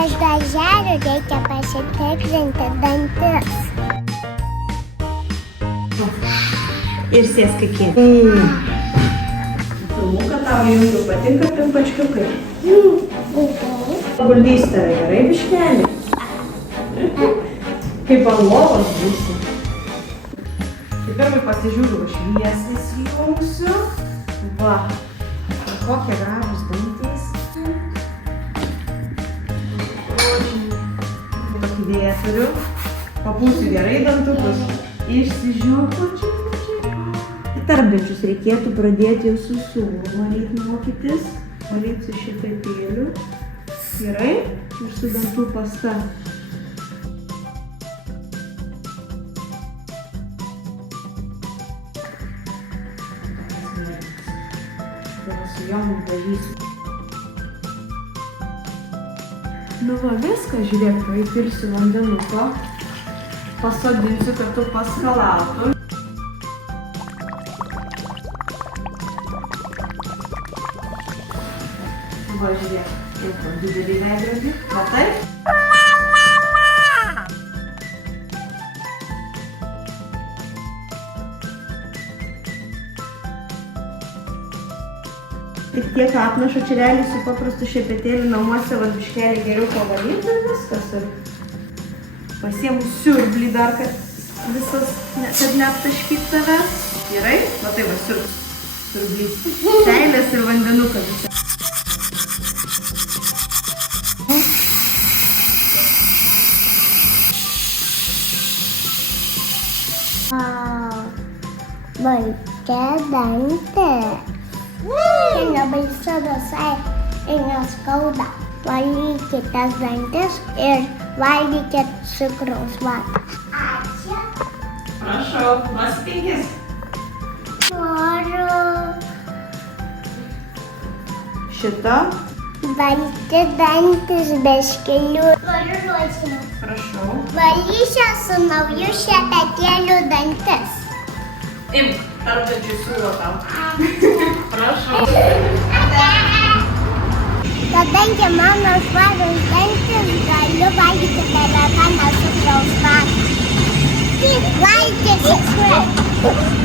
Prieš darželį reikia pasitikrinti dantis. Ir sėsk iki. Filmuką tau jau patinka pimpačkiukai. Guldys tave gerai biškelį. Kaip ant lovos būsi. Tai pirmai pasižiūriu, šviesą įsijungsiu. Va. Kokie gražūs dantys. Tokį idėją turiu. Papūsiu gerai dantukus. Išsižiūrėk. Tarpdančius reikėtų pradėti jau su siūlu valyti mokytis. Valyti su šepetėliu. Gerai. Ir su dantų pasta. Su jom dažysiu. Nu va viską, žiūrėk, įpilsiu vandenuko. Pasodinsiu, kad tu paskalautum. Va žiūrėk, jau didelį veidrodį. Matai? Tik tiek apnašo čirelį su paprastu šepetėliu namuose biškelį geriau pavalyti ir viskas. Ir pasiemu siurblį dar, kad visas, kad neaptaškyt tave. Gerai? Matai, va siurblys. Seilės ir vandenuką visą. Vaikė dantį. Tai nebaisu visai ir neskauda. Valykite dantis ir valgykite cukraus vatą. Ačiū. Prašau, pasitinkis. Noriu Šitą. valyti dantis be skilių. Noriu ruošinį. Prašau. Valysiu su nauju šepetėliu dantis. Imk, tarpdančių siūlo tau. Prašau. Kadangi mano švarus dantis, galiu valgyti telefoną cukraus vatą. Tik valgyti cukraus.